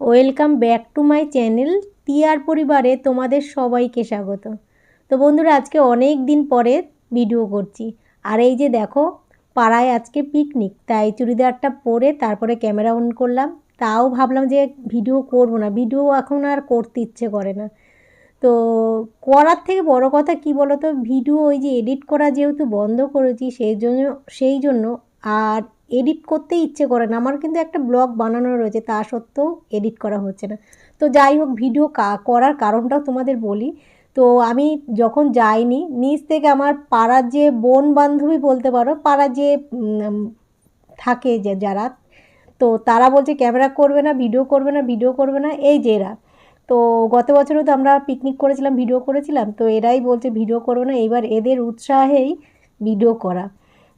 Welcome back to my channel TR পরিবারে তোমাদের সবাইকে স্বাগত। তো বন্ধুরা, আজকে অনেক দিন পরে ভিডিও করছি। আর এই যে দেখো, পাড়ায় আজকে পিকনিক তাই চুড়িদারটা পরে তারপরে ক্যামেরা অন করলাম। তাও ভাবলাম যে ভিডিও করব না, ভিডিও এখন আর করতে ইচ্ছে করে না। তো করার থেকে বড় কথা কি বলো তো ভিডিও ওই যে এডিট করা যেহেতু বন্ধ করেছি, সেই জন্য সেই জন্য আর এডিট করতে ইচ্ছে করে না। আমার কিন্তু একটা ব্লগ বানানো রয়েছে, তা সত্ত্বেও এডিট করা হচ্ছে না। তো যাই হোক, ভিডিও করার কারণটাও তোমাদের বলি। তো আমি যখন যাইনি, নিচ থেকে আমার পাড়ার যে বোন বান্ধবী বলতে পারো, পাড়ার যে থাকে যে যারা, তো তারা বলছে, ক্যামেরা করবে না, ভিডিও করবে না, ভিডিও করবে না। এই যে এরা। তো গত বছরও তো আমরা পিকনিক করেছিলাম, ভিডিও করেছিলাম, তো এরাই বলছে, ভিডিও করবে না। এবার এদের উৎসাহেই ভিডিও করা।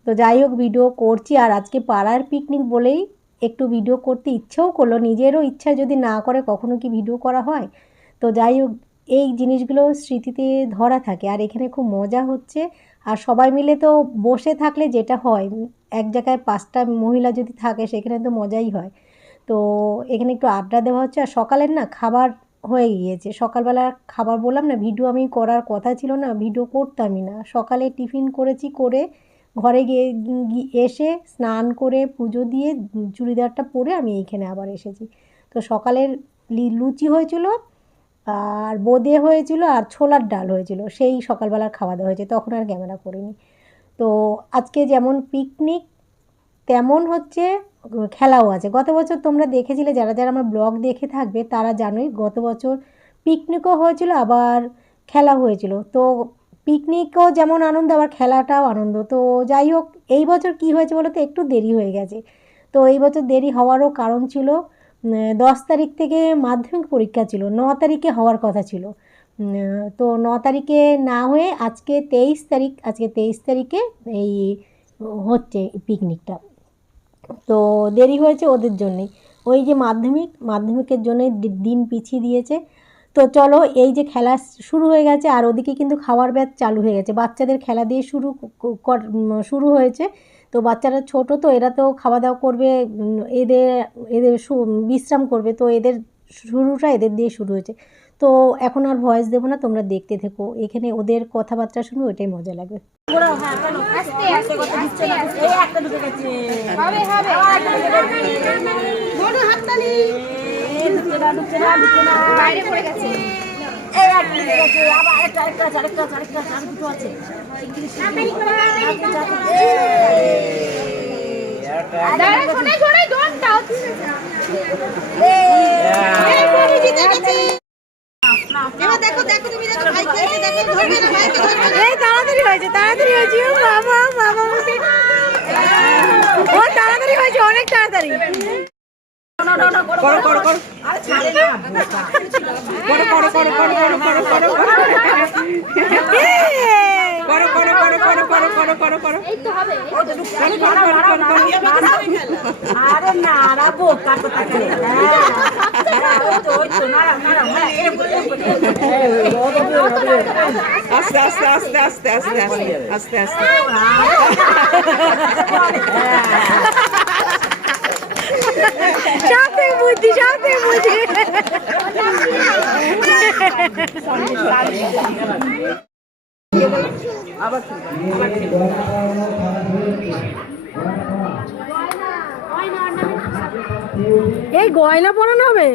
তো যাই হোক ভিডিও করছি। আর আজকে পাড়ার পিকনিক বলেই একটু ভিডিও করতে ইচ্ছেও করল। নিজেরও ইচ্ছা যদি না করে, কখনো কি ভিডিও করা হয়? তো যাই হোক, এই জিনিসগুলো স্মৃতিতে ধরা থাকে। আর এখানে খুব মজা হচ্ছে। আর সবাই মিলে তো বসে থাকলে যেটা হয়, এক জায়গায় পাঁচটা মহিলা যদি থাকে, সেখানে তো মজাই হয়। তো এখানে একটু আড্ডা দেওয়া হচ্ছে। আর সকালের না খাবার হয়ে গিয়েছে। সকালবেলা খাবার বললাম না ভিডিও আমি করার কথা ছিল না ভিডিও করতামই না। সকালে টিফিন করেছি করে ঘরে গিয়ে, এসে স্নান করে পুজো দিয়ে চুড়িদারটা পরে আমি এইখানে আবার এসেছি। তো সকালের লুচি হয়েছিল আর বোঁদে হয়েছিল আর ছোলার ডাল হয়েছিল। সেই সকালবেলার খাওয়া দাওয়া হয়েছে, তখন আর ক্যামেরা করিনি। তো আজকে যেমন পিকনিক তেমন হচ্ছে, খেলাও আছে। গত বছর তোমরা দেখেছিলে, যারা যারা আমার ব্লগ দেখে থাকবে, তারা জানোই গত বছর পিকনিকও হয়েছিল, আবার খেলা হয়েছিল। তো পিকনিকও যেমন আনন্দ, আবার খেলাটাও আনন্দ। তো যাই হোক, এই বছর কি হয়েছে বলো তো একটু দেরি হয়ে গেছে। তো এই বছর দেরি হওয়ারও কারণ ছিল দশ তারিখ থেকে মাধ্যমিক পরীক্ষা ছিল, ন তারিখে হওয়ার কথা ছিল। তো ন তারিখে না হয়ে আজকে তেইশ তারিখ, আজকে তেইশ তারিখে এই হচ্ছে পিকনিকটা। তো দেরি হয়েছে ওদের জন্যেই। ওই যে মাধ্যমিক, মাধ্যমিকের জন্যই দিন পিছিয়ে দিয়েছে। তো চলো এই যে খেলা শুরু হয়ে গেছে, আর ওদিকে কিন্তু খাওয়ার ব্যাচ চালু হয়ে গেছে। বাচ্চাদের খেলা দিয়ে শুরু শুরু হয়েছে। তো বাচ্চারা ছোট, তো এরা তো খাওয়া দাওয়া করবে এদের এদের বিশ্রাম করবে। তো এদের শুরুটা এদের দিয়ে শুরু হয়েছে। তো এখন আর ভয়েস দেবো না, তোমরা দেখতে থেকো। এখানে ওদের কথাবার্তা শুনে ওইটাই মজা লাগবে। আস্তে আস্তে আবার একটা একটা চার একটা দুটো আছে। করো করো করো করো করো। করো করো এই তো হবে আরে নাড়াবো কাটো কাটো আস্তে আস্তে আস্তে আস্তে আস্তে আস্তে আস্তে আস্তে। সব থেকে এই গয়না পরানো হবে?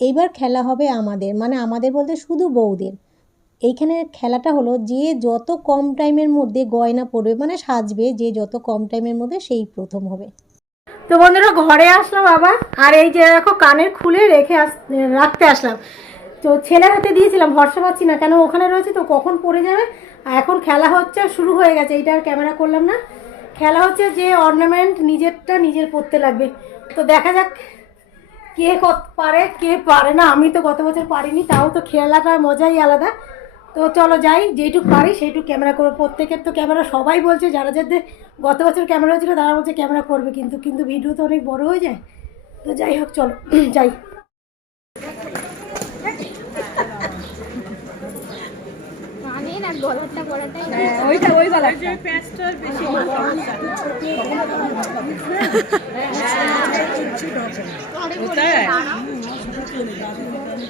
এইবার খেলা হবে আমাদের মানে আমাদের বলতে শুধু বউদের। এইখানে খেলাটা হলো যে যত কম টাইমের মধ্যে গয়না পরবে মানে সাজবে যে যত কম টাইমের মধ্যে সেই প্রথম হবে। তো বন্ধুরা ঘরে আসলাম আবার। আর এই যে দেখো, কানের খুলে রেখে আস, রাখতে আসলাম। তো ছেলের হাতে দিয়েছিলাম, ভরসা পাচ্ছি না। কেন ওখানে রয়েছে তো কখন পড়ে যাবে? আর এখন খেলা হচ্ছে, শুরু হয়ে গেছে। এইটা আর ক্যামেরা করলাম না। খেলা হচ্ছে যে অর্নামেন্ট নিজেরটা নিজের পড়তে লাগবে। তো দেখা যাক কে কত পারে, কে পারে না। আমি তো গত বছর পারিনি, তাও তো খেলাটার মজাই আলাদা। তো চলো যাই যেইটুকু পারি সেইটুকু ক্যামেরা করব প্রত্যেকের তো ক্যামেরা সবাই বলছে যারা যাদের গত বছর ক্যামেরা হয়েছিল তারা বলছে ক্যামেরা করবে কিন্তু কিন্তু ভিডিও তো অনেক বড় হয়ে যায় তো যাই হোক চলো যাই না গলাটা পরাটাই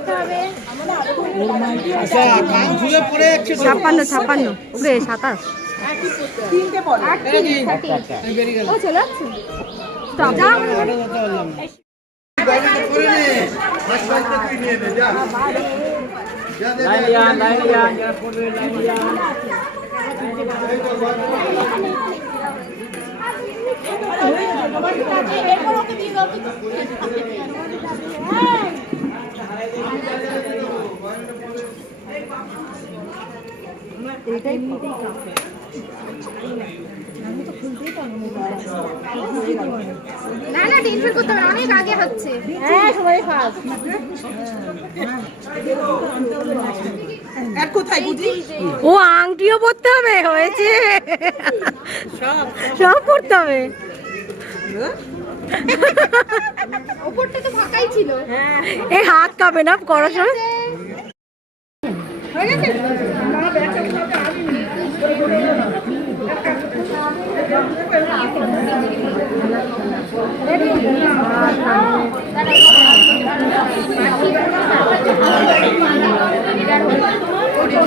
করতে হবে ছাপ্পান্ন ছাপ্পান্ন ওকে সাতাশ না না টেনশন করতে হবে অনেক আগে হচ্ছে। হ্যাঁ সবাই ফার্স্ট এক কোথায় বুঝি? ও আংটিও পরতে হবে হয়েছে। সব। পরতে হবে। ওপরটা তো ফাঁকাই ছিল। এই হাত কাঁপে না করার সময়?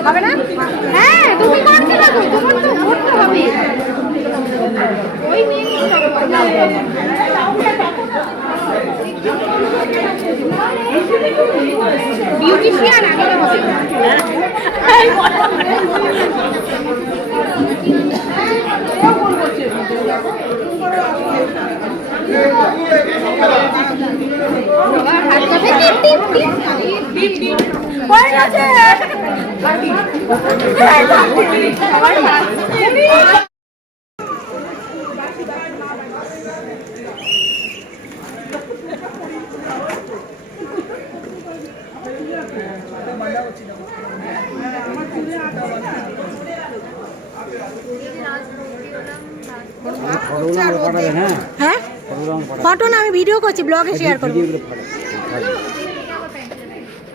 হবে না? হ্যাঁ তুমি করতে থাকো তোমার তো করতে হবে। ওই মেয়ে বিউটিশিয়ান আগে হবে হ্যাঁ? ফটো না আমি ভিডিও করছি ব্লগে শেয়ার করব।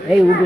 এই উঠে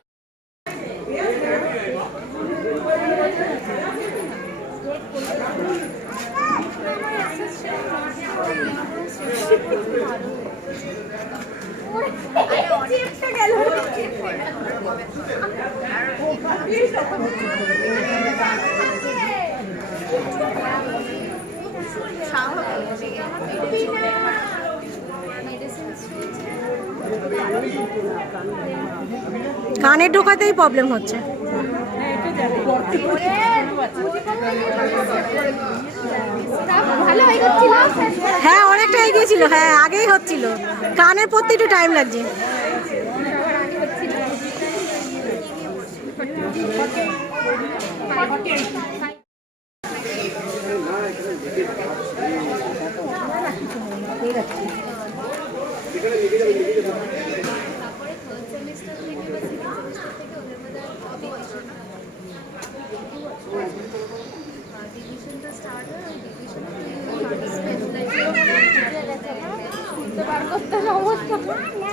কানে ঢোকাতেই প্রবলেম হচ্ছে। হয়ে, অনেকটা এগিয়ে ছিল। হ্যাঁ আগেই হচ্ছিল। কানের পড়তে একটু টাইম লাগছে। তারপরে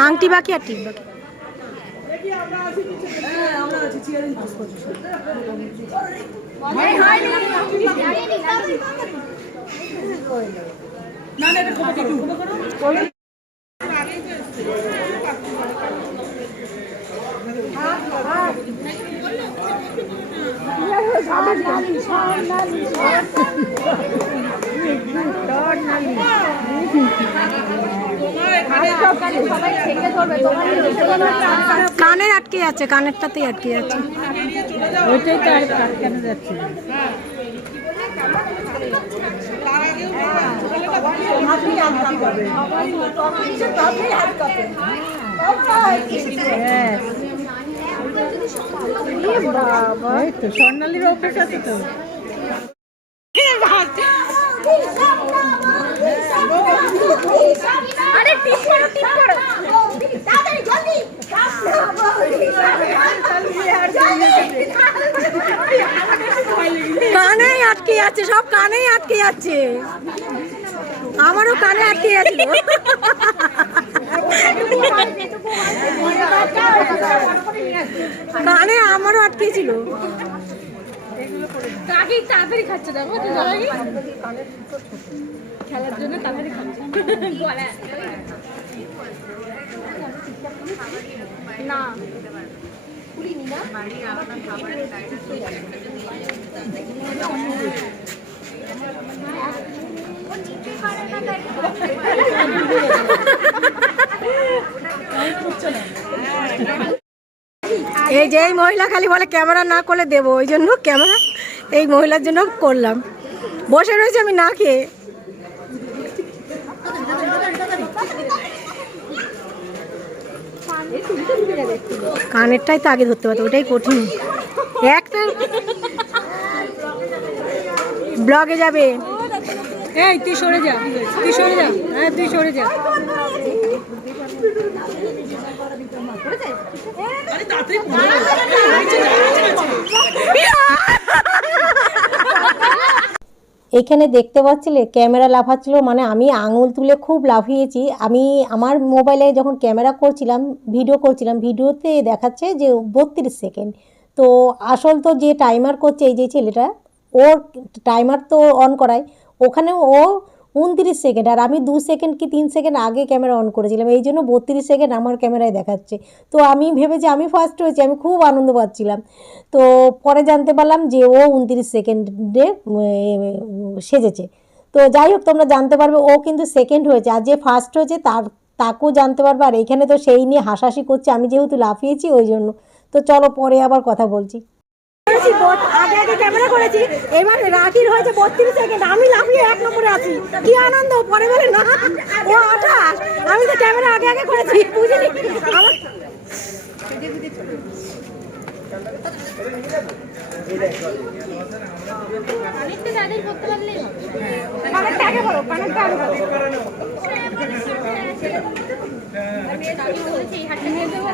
আংটি বাকি আর টিপ বাকি কানের আটকে যাচ্ছে কানেরটাতেই আটকে যাচ্ছে ওইটাই তো আর কেন যাচ্ছে তো স্বর্ণালীর অভ্যেস আছে তো। কানেই আটকে যাচ্ছে, সব কানেই আটকে যাচ্ছে। আমারও কানে আটকে যাচ্ছিল কানে আমারও আটকে ছিল। কাকি তাড়াতাড়ি খাচ্ছে দেখো তো জলাগি খেলার জন্য তাড়াতাড়ি খাচ্ছে। গলায় না। এই যে এই মহিলা খালি বলে ক্যামেরা না করলে দেবো ওই জন্য ক্যামেরা এই মহিলার জন্য করলাম। বসে রয়েছে আমি না খেয়ে। কানেরটাই তো আগে ধরতে পারতো ওটাই কঠিন। একটা ব্লগে যাবে। এই তুই সরে যা তুই সরে যা। হ্যাঁ তুই সরে যা। এখানে দেখতে পাচ্ছিলে, ক্যামেরা লাফাচ্ছিল মানে আমি আঙুল তুলে খুব লাফিয়েছি। আমি আমার মোবাইলে যখন ক্যামেরা করছিলাম, ভিডিও করছিলাম, ভিডিওতে দেখাচ্ছে যে বত্রিশ সেকেন্ড। তো আসল তো যে টাইমার করছে এই যে ছেলেটা, ওর টাইমার তো অন করায়। ওখানে ও উনত্রিশ সেকেন্ড, আর আমি দু সেকেন্ড কি তিন সেকেন্ড আগে ক্যামেরা অন করেছিলাম? এই জন্য বত্রিশ সেকেন্ড আমার ক্যামেরায় দেখাচ্ছে। তো আমি ভেবেছি আমি ফার্স্ট হয়েছি, আমি খুব আনন্দ পাচ্ছিলাম। তো পরে জানতে পারলাম যে ও উনত্রিশ সেকেন্ডে সেজেছে। তো যাই হোক, তোমরা জানতে পারবে ও কিন্তু সেকেন্ড হয়েছে। আর যে ফার্স্ট হয়েছে, তার, তাকেও জানতে পারবে। আর এখানে তো সেই নিয়ে হাসাহাসি করছে, আমি যেহেতু লাফিয়েছি, ওই জন্য। তো চলো পরে আবার কথা বলছি। আগে আগে ক্যামেরা করেছি এবার রাখির হয়েছে বত্রিশ সেকেন্ড আমি লাফিয়ে এক নম্বরে আছি। কি আনন্দ পরে বলে না ও আঠাশ আমি তো ক্যামেরা আগে আগে করেছি বুঝিনি। আমার কানেরটা তাদের করতে পারলেই হবে কানেরটা আগে বলো কানেরটা আগে বলো আমি বলেছি এই হাতটা নিয়ে যাব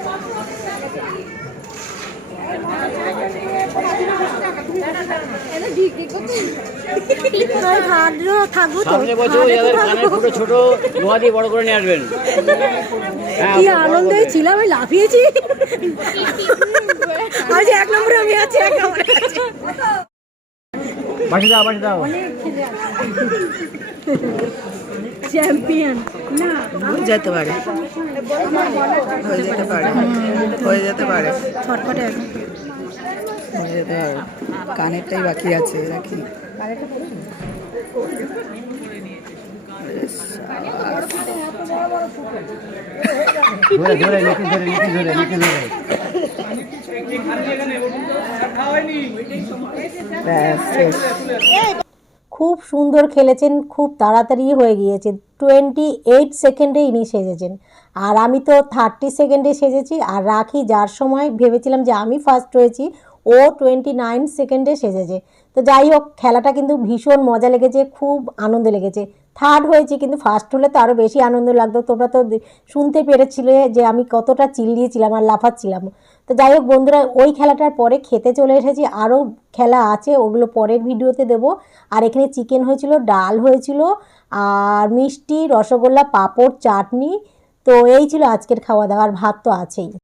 থাকব তো সামনে বছর যাদের কানের ফুটো ছোট লোহা দিয়ে বড় করে নিয়ে আসবেন। হ্যাঁ কি আনন্দে ছিলাম আমি লাফিয়েছি। আজ এক নম্বরে আমি আছি এক নম্বরে বাসি দাও বাসি দাও চ্যাম্পিয়ন না যেতে পারে। হয়ে যেতে পারে। হয়ে যেতে পারে ছটফটে হয়ে যেতে পারে। কানেরটাই বাকি আছে রাখি ধরে ধরে নিচে ধরে নিচে ধরে নিচে ধরে। খুব সুন্দর খেলেছেন খুব তাড়াতাড়ি হয়ে গিয়েছে টোয়েন্টি এইট সেকেন্ডে ইনি সেজেছেন আর আমি তো থার্টি সেকেন্ডে সেজেছি, আর রাখি যার সময় ভেবেছিলাম যে আমি ফার্স্ট হয়েছি, ও টোয়েন্টি নাইন সেকেন্ডে সেজেছে। তো যাই হোক, খেলাটা কিন্তু ভীষণ মজা লেগেছে, খুব আনন্দ লেগেছে। থার্ড হয়েছি কিন্তু ফার্স্ট হলে তো আরও বেশি আনন্দ লাগতো। তোমরা তো শুনতে পেরেছিলে যে আমি কতটা চিল্লিয়েছিলাম আর লাফাচ্ছিলাম। তো যাই হোক বন্ধুরা, ওই খেলাটার পরে খেতে চলে এসেছি। আরও খেলা আছে, ওগুলো পরের ভিডিওতে দেব। আর এখানে চিকেন হয়েছিল, ডাল হয়েছিল, আর মিষ্টি, রসগোল্লা, পাঁপড়, চাটনি তো এই ছিল আজকের খাওয়া দাওয়ার ভাত তো আছেই।